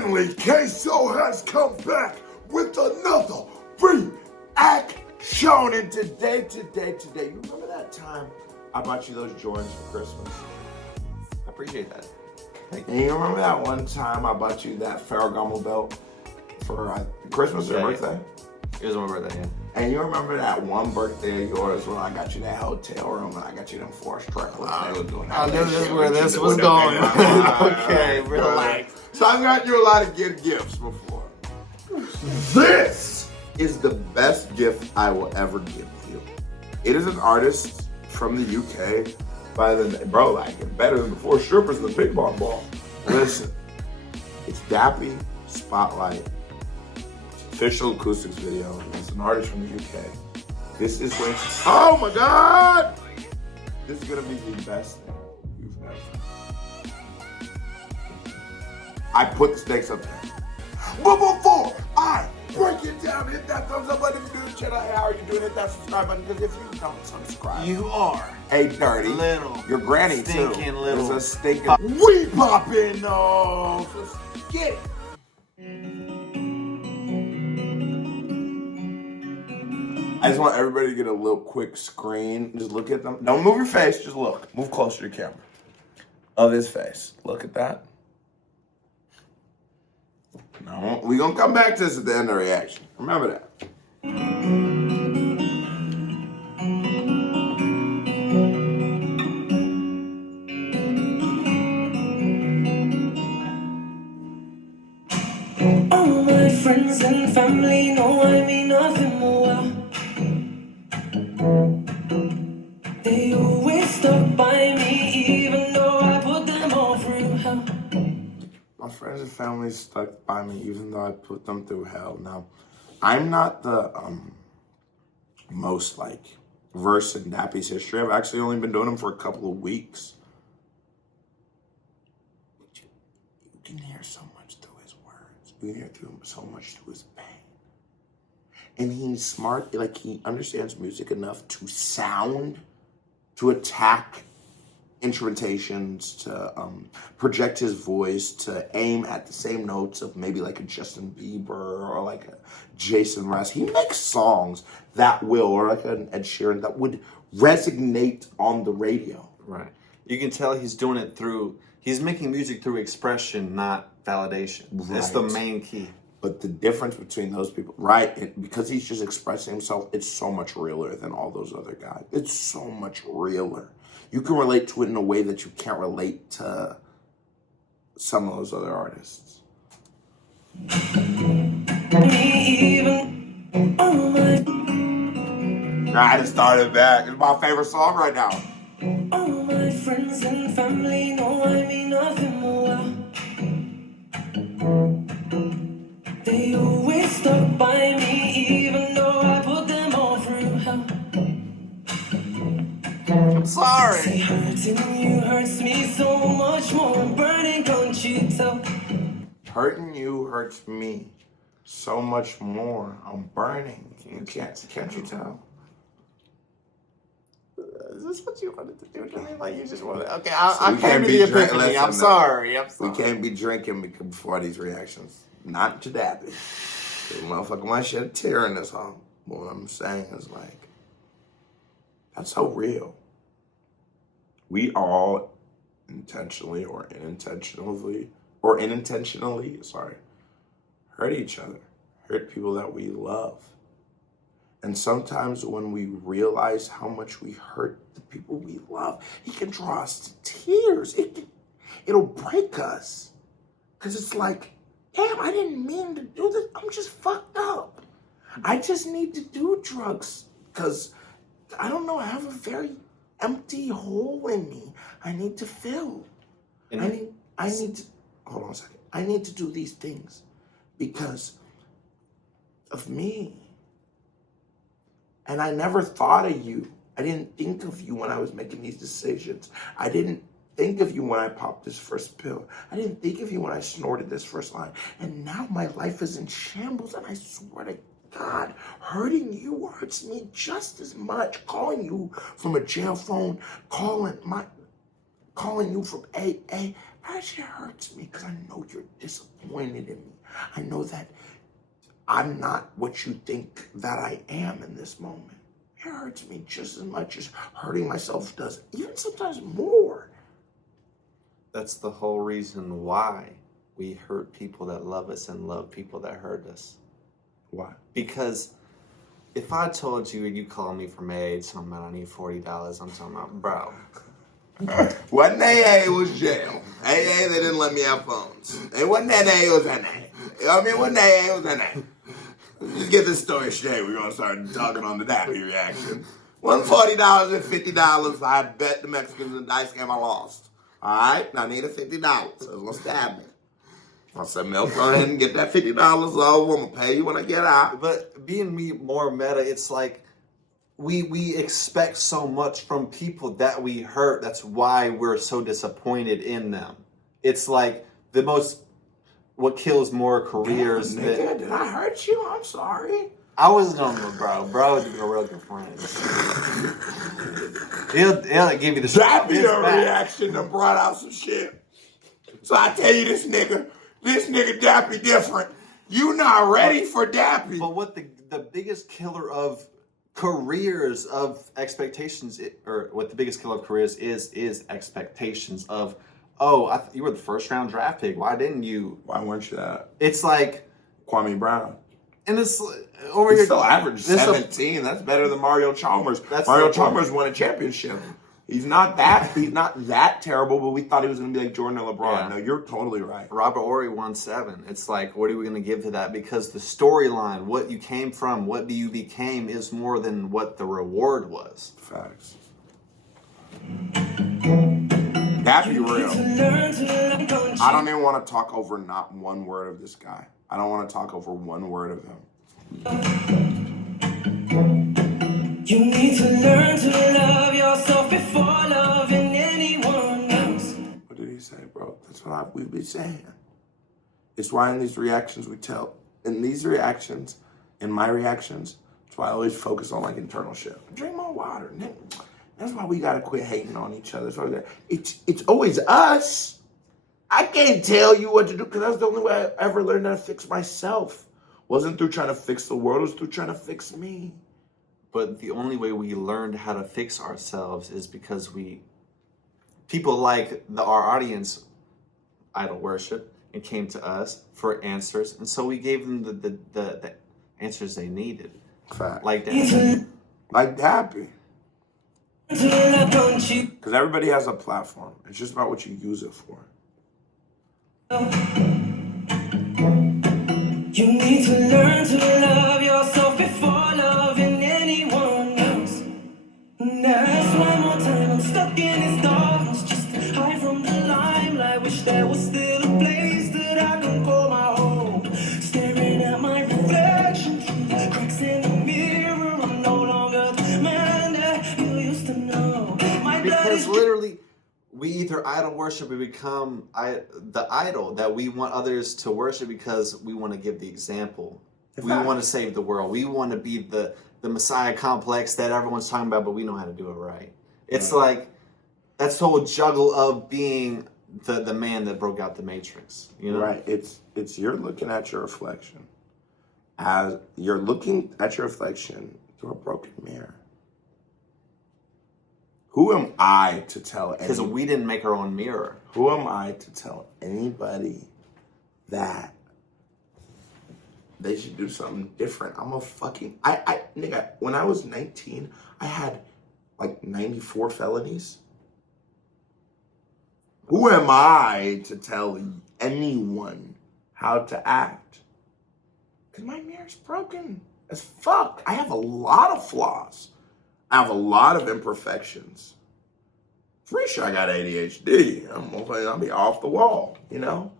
Finally, Queso has come back with another reaction. And today, you remember that time I bought you those Jordans for Christmas? I appreciate that. And you remember that one time I bought you that Ferragamo belt for Christmas or birthday? It was my birthday, yeah. And you remember that one birthday of yours when I got you that hotel room and I got you them Forest Truckers? I knew this is where this was going. Okay, relax. So I've got you a lot of good gifts before. This is the best gift I will ever give you. It is an artist from the UK by the bro, like it better than the Four Strippers and the Ping Pong Ball. Listen, it's Dappy Spotlight. Official Acoustics video. It's an artist from the UK. This is going to, oh my God! This is gonna be the best thing you've ever. I put the stakes up there. But before I break it down, hit that thumbs up button if you're new to the channel. How are you doing? Hit that subscribe button, because if you don't subscribe, You are a dirty little your granny stinking too. little. There's a stinking. We poppin' off. Let's get it. I just want everybody to get a little quick screen. Just look at them. Don't move your face. Just look. Move closer to the camera. Of his face. Look at that. No, we're going to come back to this at the end of the reaction. Remember that. All my friends and family know I mean nothing more. They always stuck by me, even though I put them all through hell. My friends and family stuck by me, even though I put them through hell. Now, I'm not the most versed in Dappy's history. I've actually only been doing them for a couple of weeks. But you can hear so much through his words. You can hear so much through his pain. And he's smart, he understands music enough to sound, to attack instrumentations, to project his voice, to aim at the same notes of maybe like a Justin Bieber or like a Jason Mraz. He makes songs that will, or like an Ed Sheeran, that would resonate on the radio. Right. You can tell he's doing it he's making music through expression, not validation. Right. That's the main key. But the difference between those people, right, because he's just expressing himself, it's so much realer than all those other guys. It's so much realer. You can relate to it in a way that you can't relate to some of those other artists. I just started back. It's my favorite song right now. All my friends and family know I mean nothing more. They always stuck by me, even though I put them all through hell. I'm sorry. See, hurting you hurts me so much more. I'm burning, can't you tell? Hurting you hurts me so much more. I'm burning. Can't you tell? Is this what you wanted to do to me? Like you just wanted? Okay, I came to the epiphany. I'm sorry. We can't be drinking before these reactions. Not to Dappy. The motherfucker might shed a tear in this hole. But what I'm saying is that's so real. We all intentionally or unintentionally, hurt each other. Hurt people that we love. And sometimes when we realize how much we hurt the people we love, it can draw us to tears. It'll break us. Because it's like, damn, I didn't mean to do this. I'm just fucked up. I just need to do drugs because, I don't know, I have a very empty hole in me I need to fill. I need to, hold on a second. I need to do these things because of me. And I never thought of you. I didn't think of you when I was making these decisions. I didn't think of you when I popped this first pill. I didn't think of you when I snorted this first line. And now my life is in shambles, and I swear to God, hurting you hurts me just as much. Calling you from a jail phone, calling you from AA That shit hurts me because I know you're disappointed in me. I know that I'm not what you think that I am in this moment. It hurts me just as much as hurting myself does, even sometimes more. That's the whole reason why we hurt people that love us and love people that hurt us. Why? Because if I told you and you called me from AA, talking about I need $40, I'm talking about, bro. Wasn't AA, it was jail. AA, they didn't let me have phones. It wasn't NA, it was NA. I mean, it wasn't AA, it was NA. Let's get this story straight. We're going to start talking on the Dappy reaction. Wasn't $40 and $50. I bet the Mexicans in the dice game I lost. All right? Now I need a $50. So it's going to stab me. I said, Milk, go ahead and get that $50 over. I'm going to pay you when I get out. But being more meta, it's like we expect so much from people that we hurt. That's why we're so disappointed in them. It's like what kills more careers. Damn, nigga, did I hurt you? I'm sorry. I wasn't on the bro. Bro is a real good friend. He'll give you the Dappy reaction that brought out some shit. So I tell you, this nigga Dappy different. You not ready for Dappy. But what the biggest killer of careers of expectations, or what the biggest killer of careers is expectations of, oh, you were the first round draft pick. Why didn't you? Why weren't you that? It's like Kwame Brown. And it's over He's here. still average 17. That's better than Mario Chalmers. Mario Chalmers won a championship. He's not that terrible, but we thought he was going to be like Jordan or LeBron. Yeah. No, you're totally right. Robert Horry won 7. It's like, what are we going to give to that? Because the storyline, what you came from, what you became, is more than what the reward was. Facts. Dappy real. I don't even want to talk over not one word of this guy. I don't want to talk over one word of him. You need to learn to love yourself before loving anyone else. What did he say, bro? That's what we've been saying. It's why in these reactions in my reactions, that's why I always focus on like internal shit. Drink more water. That's why we gotta quit hating on each other. It's always us. I can't tell you what to do because that's the only way I ever learned how to fix myself. Wasn't through trying to fix the world, it was through trying to fix me. But the only way we learned how to fix ourselves is because people like our audience idol worship and came to us for answers, and so we gave them the answers they needed. Fact. Like that. Like Dappy. Because everybody has a platform. It's just about what you use it for. You need to learn to love yourself before loving anyone else. That's one more time I'm stuck in this darkness, just to hide from the limelight. Wish there was still a place that I can call my home. Staring at my reflection through the cracks in the mirror. I'm no longer the man that you used to know. My blood is Literally, we either idol worship or become the idol that we want others to worship because we want to give the example. We want to save the world. We want to be the Messiah complex that everyone's talking about, but we know how to do it right. It's like, that's the whole juggle of being the man that broke out the matrix. You know? Right. It's you're looking at your reflection. As you're looking at your reflection through a broken mirror. Who am I to tell Because we didn't make our own mirror. Who am I to tell anybody that they should do something different? I'm a fucking... Nigga, when I was 19, I had like 94 felonies. Who am I to tell anyone how to act? Because my mirror's broken as fuck. I have a lot of flaws. I have a lot of imperfections. Pretty sure I got ADHD. I'll be off the wall, you know?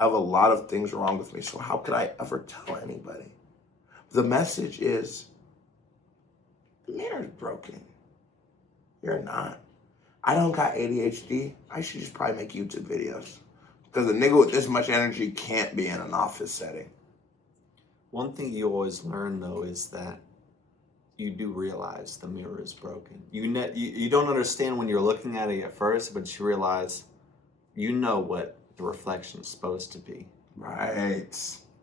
I have a lot of things wrong with me, so how could I ever tell anybody? The message is, the mirror's broken. You're not. I don't got ADHD. I should just probably make YouTube videos. Because a nigga with this much energy can't be in an office setting. One thing you always learn, though, is that you do realize the mirror is broken. You don't understand when you're looking at it at first, but you realize you know what the reflection is supposed to be. Right.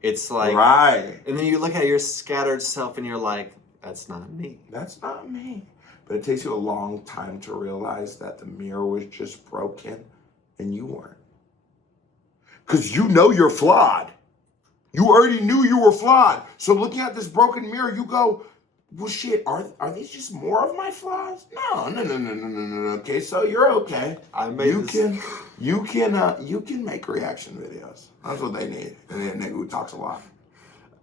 It's like, right. And then you look at your scattered self and you're like, that's not me. That's not me. But it takes you a long time to realize that the mirror was just broken and you weren't. Because you know you're flawed. You already knew you were flawed. So looking at this broken mirror, you go, well, shit, are these just more of my flaws? No. Okay, so you're okay. You can make reaction videos. That's what they need. They need a nigga who talks a lot.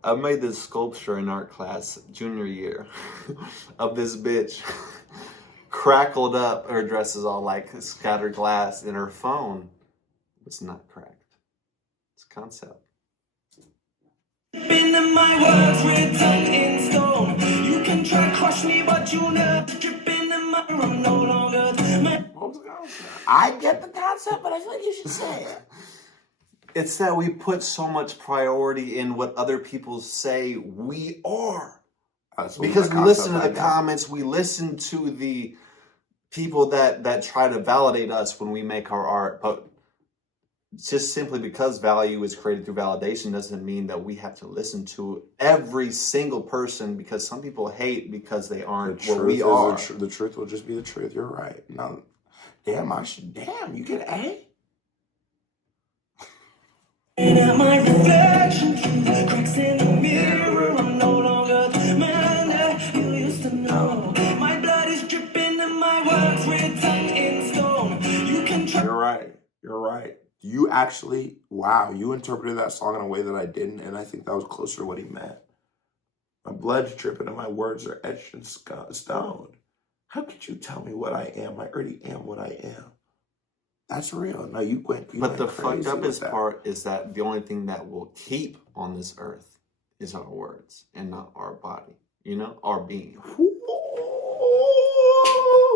I made this sculpture in art class junior year of this bitch crackled up. Her dress is all like scattered glass, and her phone was not cracked. It's a concept. In my words written in stone. You can try crush me, but you never dripping in my room no longer. What was the concept? I get the concept, but I feel like you should say it. It's that we put so much priority in what other people say we are. Because we listen to the comments, we listen to the people that try to validate us when we make our art. But just simply because value is created through validation doesn't mean that we have to listen to every single person, because some people hate because they aren't what we are. The truth will just be the truth. You're right. No, damn, you get an A? At my reflection through the cracks in the mirror, I'm no longer the man that you used to know. My blood is dripping and my words written in stone. You can try. You're right. You actually, wow, you interpreted that song in a way that I didn't, and I think that was closer to what he meant. My blood's dripping and my words are etched in stone. How could you tell me what I am? I already am what I am. That's real. No, you went But the crazy fucked up with that. part is that the only thing that will keep on this earth is our words and not our body, our being.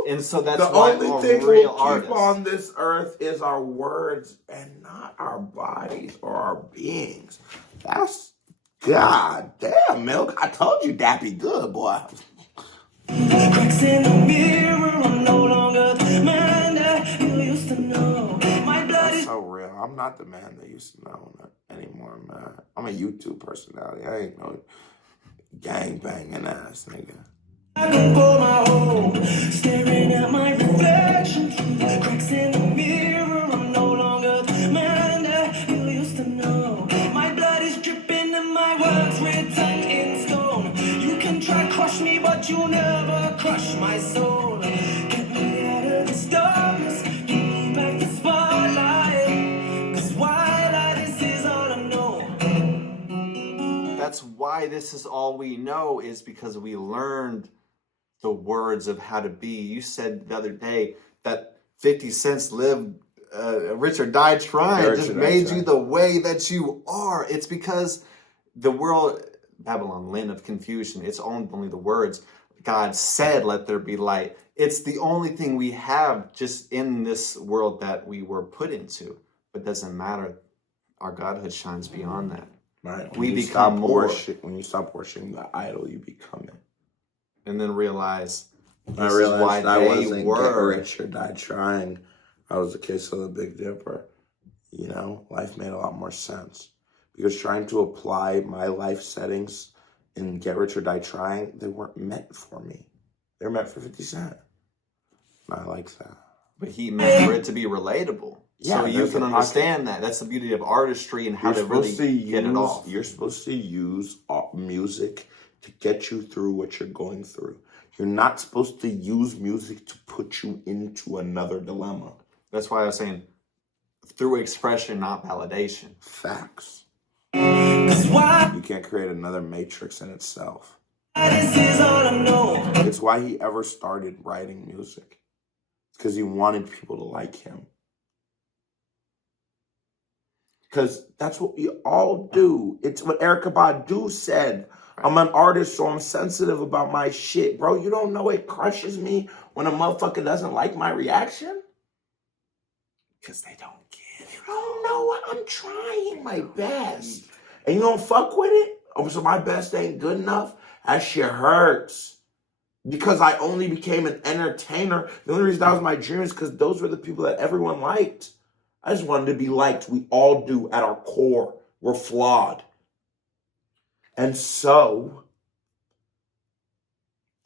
And so that's the why only a thing real we'll artist keep on this earth is our words and not our bodies or our beings. That's God damn, Milk. I told you Dappy good, boy. Cracks in the mirror, I'm no longer the man that you used to know. My blood That's is so real. I'm not the man that used to know anymore, man. I'm a YouTube personality. I ain't no gang banging ass nigga. I can pull my home, staring at my reflection through the cracks in the mirror. I'm no longer the man that you used to know. My blood is dripping and my words written in stone. You can try crush me, but you never crush my soul. Get me out of this darkness, give me back the spotlight. 'Cause why this is all I know. That's why this is all we know, is because we learned the words of how to be. You said the other day that 50 Cent lived Rich or Die Trying just made you the way that you are. It's because the world, Babylon, land of confusion, it's only the words. God said, let there be light. It's the only thing we have just in this world that we were put into. But it doesn't matter. Our godhood shines beyond that. Right. We become more. When you stop worshiping the idol, you become it. And then realize I realized I wasn't Get Rich or Die Trying. I was the case of the Big Dipper. Life made a lot more sense. Because trying to apply my life settings in Get Rich or Die Trying, they weren't meant for me. They were meant for 50 Cent. And I like that. But he meant for it to be relatable. Yeah, so you can understand that. That's the beauty of artistry and how to really get it off. You're supposed to use music to get you through what you're going through. You're not supposed to use music to put you into another dilemma. That's why I was saying through expression, not validation. Facts. 'Cause why You can't create another matrix in itself. this is all I know. It's why he ever started writing music. It's because he wanted people to like him. Because that's what we all do. It's what Erykah Badu said. I'm an artist, so I'm sensitive about my shit. Bro, you don't know it crushes me when a motherfucker doesn't like my reaction? Because they don't get it. You don't know what I'm trying my best. And you don't fuck with it? Oh, so my best ain't good enough? That shit hurts. Because I only became an entertainer. The only reason that was my dream is because those were the people that everyone liked. I just wanted to be liked. We all do at our core. We're flawed. And so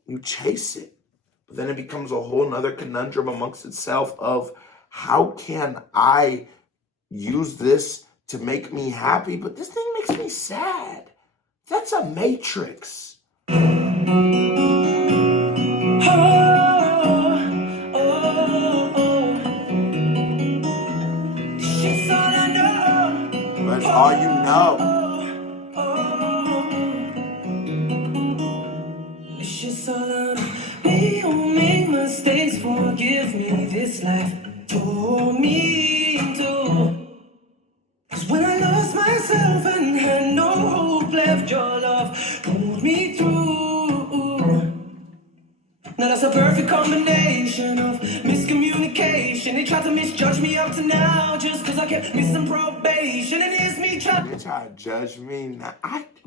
you chase it. But then it becomes a whole nother conundrum amongst itself of how can I use this to make me happy, but this thing makes me sad. That's a matrix. Oh, oh, oh. She's all I know. That's all you know. It's just all I know. We all make mistakes, forgive me. This life tore me to. Cause when I lost myself and had no hope left, your love pulled me through. Now that's a perfect combination of miscommunication. They tried to misjudge me up to now just cause I kept missing probation. And it's me trying. You try to judge me. Now,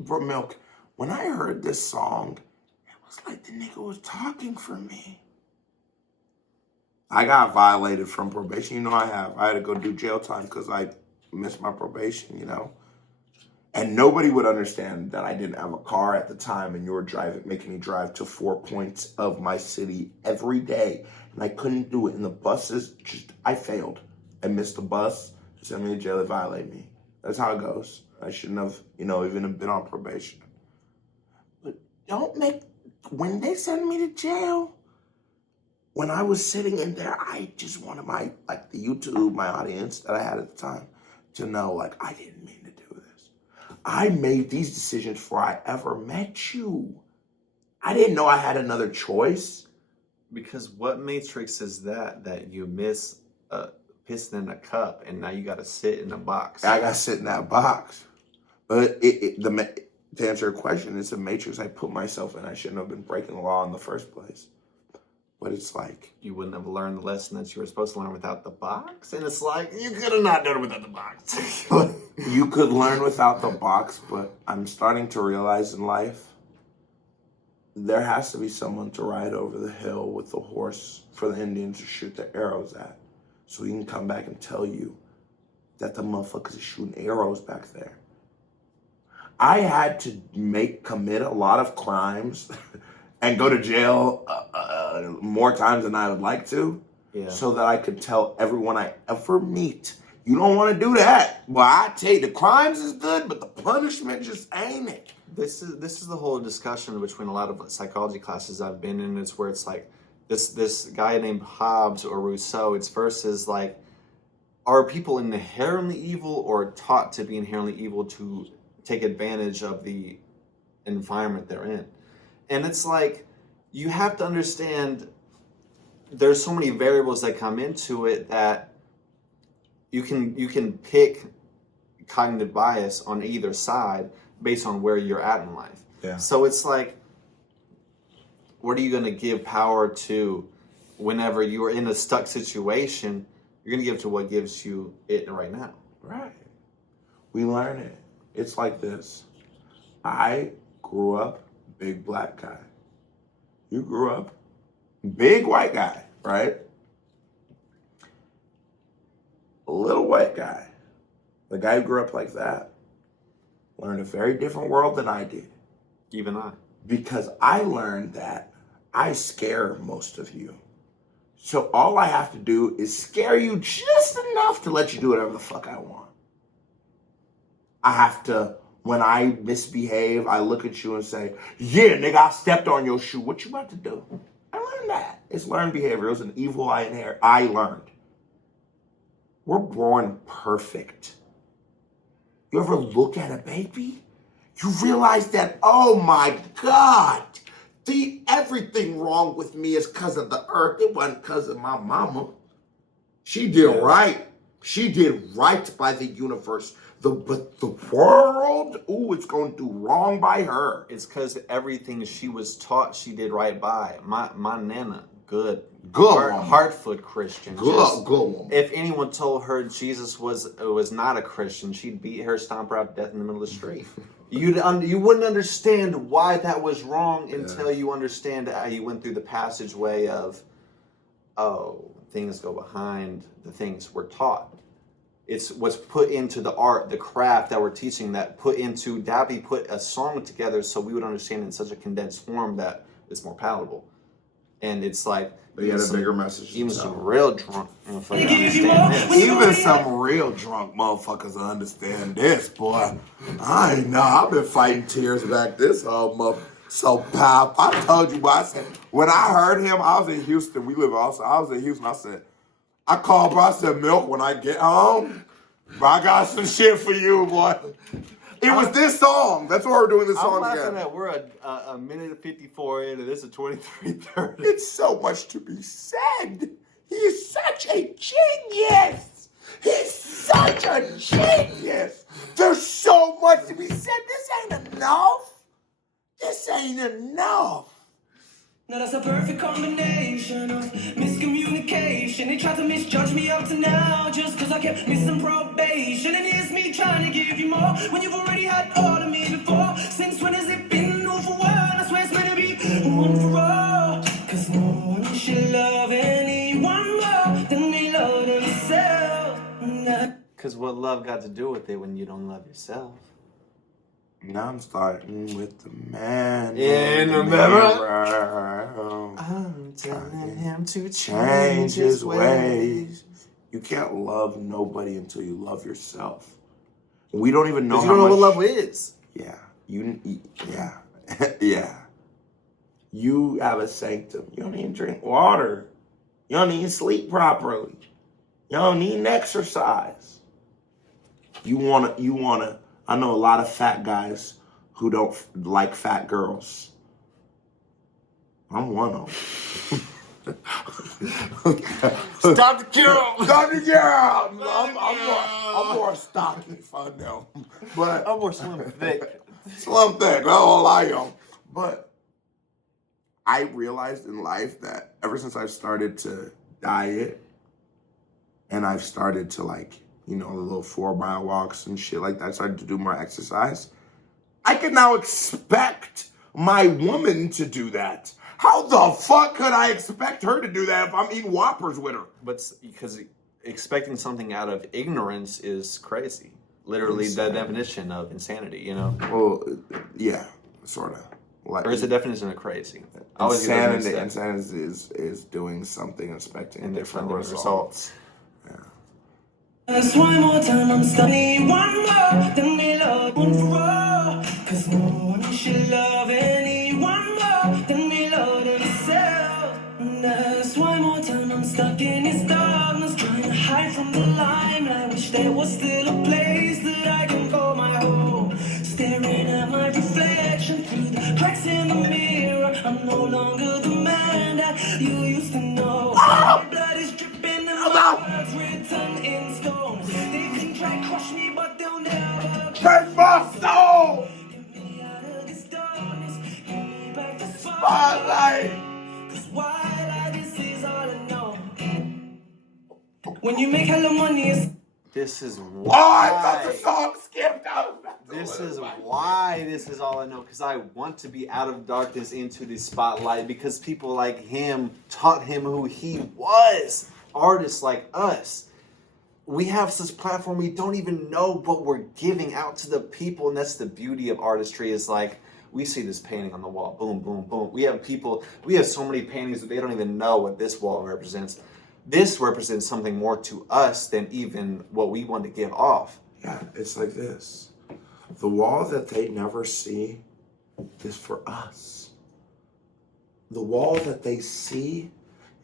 Bro Milk, when I heard this song, it was like the nigga was talking for me. I got violated from probation. You know I have. I had to go do jail time because I missed my probation, you know. And nobody would understand that I didn't have a car at the time and you were making me drive to 4 points of my city every day. And I couldn't do it. And the buses, I failed. I missed the bus, sent me to jail, they violated me. That's how it goes. I shouldn't have, even been on probation. But when they send me to jail, when I was sitting in there, I just wanted my audience that I had at the time to know, I didn't mean to do this. I made these decisions before I ever met you. I didn't know I had another choice. Because what matrix is that you miss pissing in a cup and now you got to sit in a box? I got to sit in that box. But to answer your question, it's a matrix I put myself in. I shouldn't have been breaking the law in the first place. But it's like, you wouldn't have learned the lesson that you were supposed to learn without the box. And it's like, you could have not done it without the box. You could learn without the box, but I'm starting to realize in life, there has to be someone to ride over the hill with the horse for the Indians to shoot the arrows at. So he can come back and tell you that the motherfuckers are shooting arrows back there. I had to commit a lot of crimes and go to jail more times than I would like to, so that I could tell everyone I ever meet, you don't want to do that. Well, I tell you, the crimes is good, but the punishment just ain't it. This is the whole discussion between a lot of psychology classes I've been in. It's where it's like this guy named Hobbes or Rousseau. It's versus are people inherently evil or taught to be inherently evil to take advantage of the environment they're in? And it's like, you have to understand there's so many variables that come into it that you can pick cognitive bias on either side based on where you're at in life. Yeah. So it's like, what are you going to give power to whenever you are in a stuck situation? You're going to give to what gives you it right now. Right. We learn it. It's like this. I grew up big black guy. You grew up big white guy, right? A little white guy. The guy who grew up like that learned a very different world than I did. Even I. Because I learned that I scare most of you. So all I have to do is scare you just enough to let you do whatever the fuck I want. I have to, when I misbehave, I look at you and say, yeah, nigga, I stepped on your shoe. What you about to do? I learned that. It's learned behavior. It was an evil I inherit. I learned. We're born perfect. You ever look at a baby? You realize that, oh my God, everything wrong with me is because of the earth. It wasn't because of my mama. She did right. She did right by the universe. But the world, it's going to do wrong by her. It's because everything she was taught, she did right by. My nana, good Hartford Christian. Good woman. If anyone told her Jesus was not a Christian, she'd beat her, stomp her out to death in the middle of the street. You wouldn't understand why that was wrong until you understand how you went through the passageway of, things go behind the things we're taught. It's what's put into the art, the craft that we're teaching, that put into Dappy put a song together so we would understand in such a condensed form that it's more palatable. And it's like, But he had a bigger message. Even some real drunk motherfuckers understand this. Even some real drunk motherfuckers understand this, boy. I ain't know. I've been fighting tears back this whole month. So, pal, I told you, boy, I said, when I heard him, I was in Houston. We live also. I was in Houston. I said, I called, bro. I said, Milk, when I get home, bro, I got some shit for you, boy. It was this song. That's why we're doing this song I'm together. laughing at we're a minute and 54 in, and this is 23:30. It's so much to be said. He is such a genius. He's such a genius. There's so much to be said. This ain't enough. This ain't enough. Now that's a perfect combination of miscommunication. They tried to misjudge me up to now just cause I kept missing probation. And here's me trying to give you more when you've already had all of me before. Since when has it been all for one? I swear it's meant to be one for all. Cause no one should love anyone more than they love themselves. Because what love got to do with it when you don't love yourself? Now I'm starting with the man in the mirror. I'm telling him to Change his ways. You can't love nobody until you love yourself. We don't even know Because how you don't know much, what love is. Yeah. Yeah. Yeah. You have a sanctum. You don't even drink water. You don't even sleep properly. You don't need exercise. You wanna I know a lot of fat guys who don't like fat girls. I'm one of them. Stop the girl! Stop the girl! I'm more stocky for them. But I'm more slim thick. Slim thick, that's all I am. But I realized in life that ever since I've started to diet and I've started to little 4-mile walks and shit like that, I started to do more exercise, I can now expect my woman to do that. How the fuck could I expect her to do that if I'm eating Whoppers with her? But because expecting something out of ignorance is crazy. Literally the definition of insanity, you know? Well, yeah, sort of. Like, Or is the definition of crazy? Insanity is doing something and expecting different results. Yeah. Just one more time, I'm studying one more than they love one for all. Cause no one should love anyone more than they love themselves. And that's one more time, I'm stuck in this darkness, trying to hide from the limelight. Wish there was still a place that I can call my home. Staring at my reflection through the cracks in the mirror. I'm no longer the man that you used to know. My blood is dripping and my words written in stone. They can try to crush me, but they'll never Break my soul! get me out of this darkness. Get me back to Spotlight! Cause why this is all I know. When you make hella money, it's This is Oh, why. I thought the song skipped out. This is why this is all I know. Because I want to be out of darkness into the spotlight. Because people like him taught him who he was. Artists like us. We have such platform we don't even know, but we're giving out to the people. And that's the beauty of artistry, is like, we see this painting on the wall. Boom, boom, boom. We have so many paintings that they don't even know what this wall represents. This represents something more to us than even what we want to give off. Yeah, it's like this. The wall that they never see is for us. The wall that they see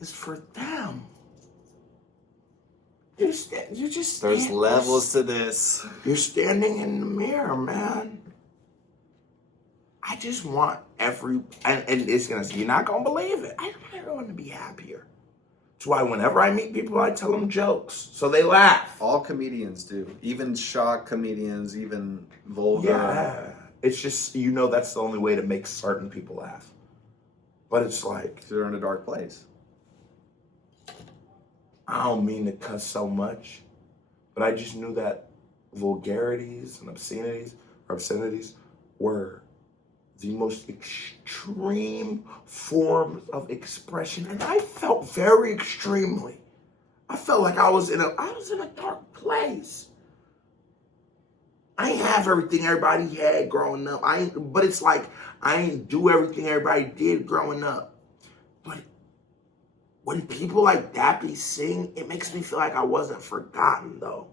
is for them. You're just There's levels to this. You're standing in the mirror, man. I just want and it's gonna say, you're not gonna believe it. I want everyone to be happier. That's why whenever I meet people, I tell them jokes, so they laugh. All comedians do. Even shock comedians, even vulgar. Yeah. It's just, that's the only way to make certain people laugh. But it's like, They're in a dark place. I don't mean to cuss so much, but I just knew that vulgarities and obscenities were the most extreme forms of expression. And I felt very extremely I felt like I was in a dark place. I ain't have everything everybody had growing up. But it's like I ain't do everything everybody did growing up. But when people like Dappy sing, it makes me feel like I wasn't forgotten, though.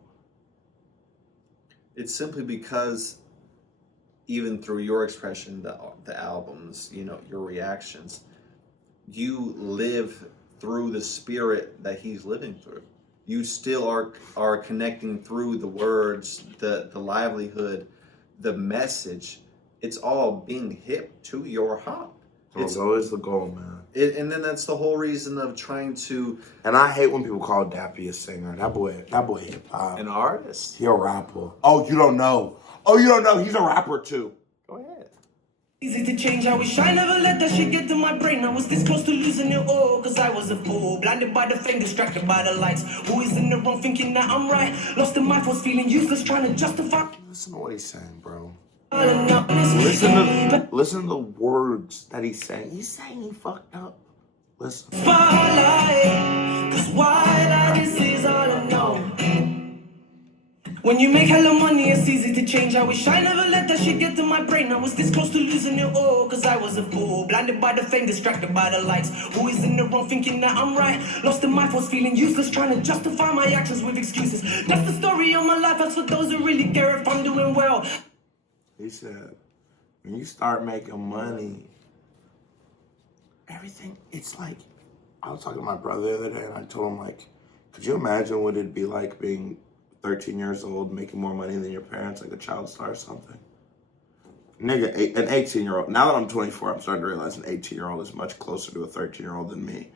It's simply because even through your expression, the albums, your reactions, you live through the spirit that he's living through. You still are connecting through the words, the livelihood, the message. It's all being hip to your heart. It's always the goal, man. And then that's the whole reason of trying to. And I hate when people call Dappy a singer. That boy hip hop. An artist. He a rapper. Oh, you don't know. He's a rapper too. Go ahead. Easy to change, I wish I never let that shit get to my brain. I was this close to losing it all, cause I was a fool. Blinded by the fame, distracted by the lights. Who is in the wrong thinking that I'm right? Lost in my thoughts, feeling useless, trying to justify. Listen to what he's saying, bro. Listen Listen to the words that he's saying. He's saying he fucked up. Listen. Spotlight, cause white this is all I know. When you make hella money, it's easy to change. I wish I never let that shit get to my brain. I was this close to losing it all, cause I was a fool. Blinded by the fame, distracted by the lights. Who is in the wrong thinking that I'm right? Lost in my thoughts, feeling useless, trying to justify my actions with excuses. That's the story of my life, that's for those who really care if I'm doing well. He said, when you start making money, everything, it's like, I was talking to my brother the other day and I told him, like, could you imagine what it'd be like being 13 years old, making more money than your parents, like a child star or something? Nigga, an 18-year-old, now that I'm 24, I'm starting to realize an 18-year-old is much closer to a 13-year-old than me.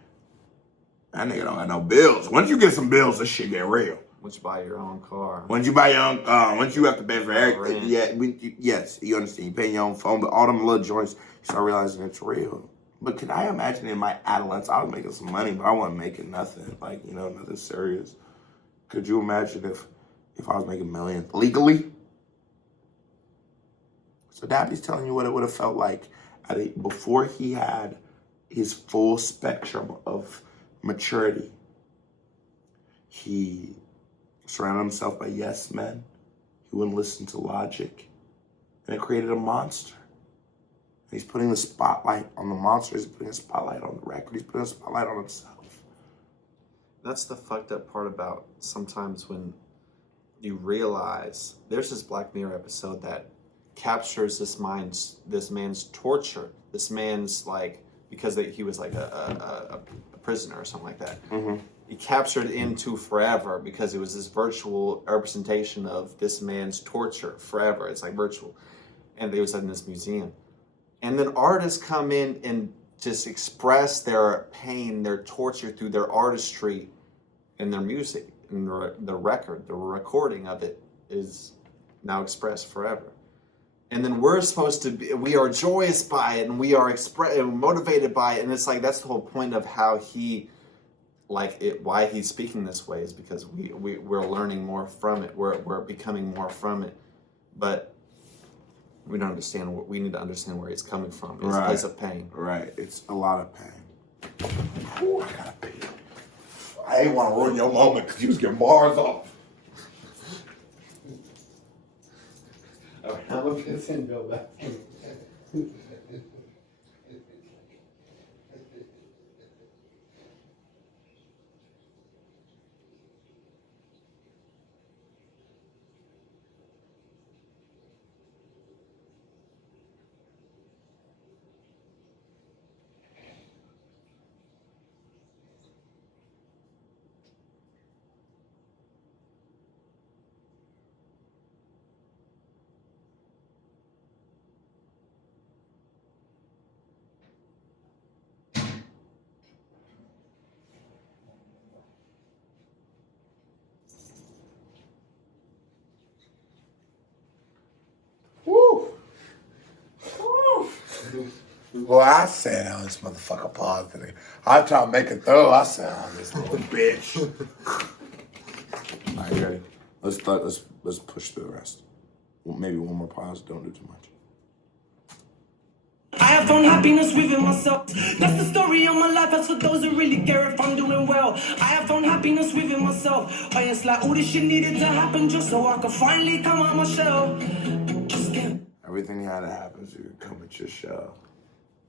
That nigga don't got no bills. Once you get some bills, this shit get real. Once you buy your own car. Once you buy your own car, once you have to pay for everything, Rent. yes, you understand. You pay your own phone, but all them little joints, you start realizing it's real. But can I imagine in my adolescence, I was making some money, but I wasn't making nothing, like, nothing serious. Could you imagine if I was making millions legally? So Dappy's telling you what it would have felt like before he had his full spectrum of maturity. He surrounded himself by yes men. He wouldn't listen to logic. And it created a monster. And he's putting the spotlight on the monster. He's putting a spotlight on the record. He's putting a spotlight on himself. That's the fucked up part about sometimes when you realize there's this Black Mirror episode that captures this man's torture. This man's because he was like a prisoner or something like that. Mm-hmm. He captured into forever because it was this virtual representation of this man's torture forever. It's like virtual. And it was in this museum. And then artists come in and just express their pain, their torture through their artistry and their music. And the recording of it is now expressed forever. And then we're supposed to be, we are joyous by it and we are motivated by it. And it's like, that's the whole point of how he, why he's speaking this way is because we're learning more from it. We're becoming more from it. But we don't understand. We need to understand where it's coming from. It's a place of pain. Right. It's a lot of pain. Ooh, I gotta pee. I ain't want to ruin your moment because you was getting bars off. All right, I'm gonna piss and go back. Well, I said, oh, this motherfucker paused today. I'm trying to make it through. I said, oh, this little bitch. All right, you ready? Let's push through the rest. Maybe one more pause. Don't do too much. have found happiness within myself. That's the story of my life. That's for those who really care if I'm doing well. I have found happiness within myself. Oh, it's like all this shit needed to happen just so I could finally come out my shell. Just get. Everything had to happen so you could come at your show.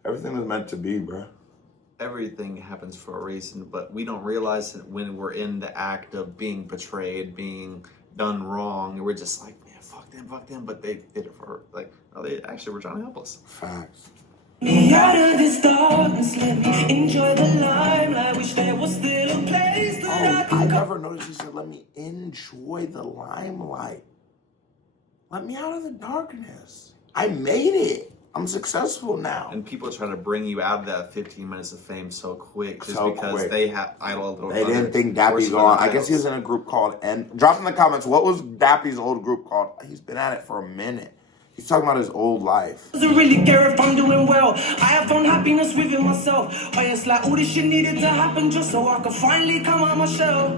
Everything was meant to be, bro. Everything happens for a reason, but we don't realize that when we're in the act of being betrayed, being done wrong, we're just like, man, fuck them, but they did it for, like, oh, they actually were trying to help us. Facts. Me out of this darkness, let me enjoy the limelight. Wish there was still a place that Oh, I never noticed he said, let me enjoy the limelight. Let me out of the darkness. I made it. I'm successful now. And people try to bring you out of that 15 minutes of fame so quick just So because quick. they have idol. They didn't think Dappy's going. I guess he was in a group called N. Drop in the comments, what was Dappy's old group called? He's been at it for a minute. He's talking about his old life. doesn't really care if I'm doing well. I have found happiness within myself. Oh, it's like all this shit needed to happen just so I could finally come out my shell.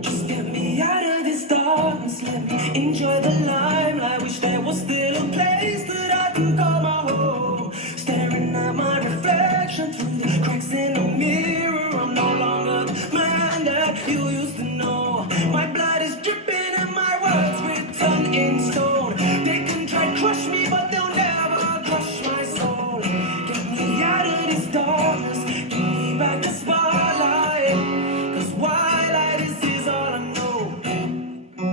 Just get me out of this darkness, let me enjoy the limelight. Wish there was still a place that I can call my home. Staring at my reflection through the cracks in the mirror. I'm no longer the man that you used to know. My blood is dripping and my words written in stone. They can try to crush me, but they'll never crush my soul. Get me out of this darkness, give me back the spotlight. Cause twilight is all I know.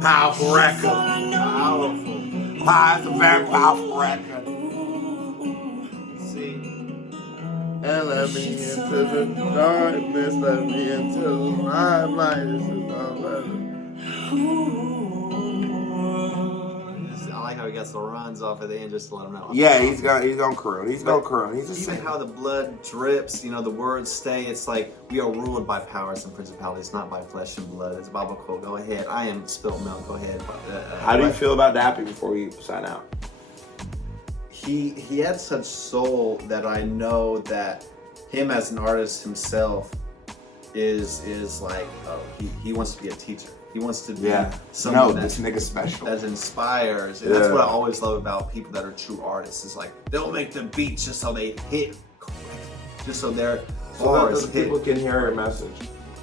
Powerful record. All I know. It's a very powerful record. See, And let me into the darkness, let me into the limelight. This is all I like how he gets the runs off at the end just to let him know. Yeah, he's gonna croon. He's gonna croon. He's a Even singer. how the blood drips, you know, the words stay. It's like we are ruled by powers and principalities, not by flesh and blood. It's a Bible quote. Go ahead. I am spilled milk. Go ahead. How do you feel about Dappy before we sign out? He had such soul that I know that him as an artist himself is like, oh, he wants to be a teacher. He wants to be someone this nigga's special. that inspires. And that's what I always love about people that are true artists. Is like they'll make the beats just so they hit, just so their So that bars the hit. people can hear your message.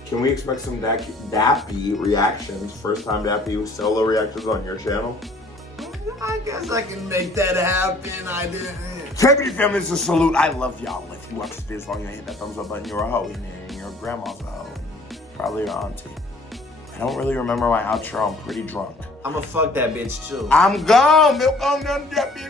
Can we expect some Dappy reactions? First time Dappy solo reactions on your channel? I guess I can make that happen. I didn't. Champion family, it's a salute. I love y'all. If you watch this video as long as you hit that thumbs up button, you're a hoe. And your grandma's a hoe. Probably your auntie. I don't really remember my outro. I'm pretty drunk. I'ma fuck that bitch too. I'm gone. Milk on them Dappy.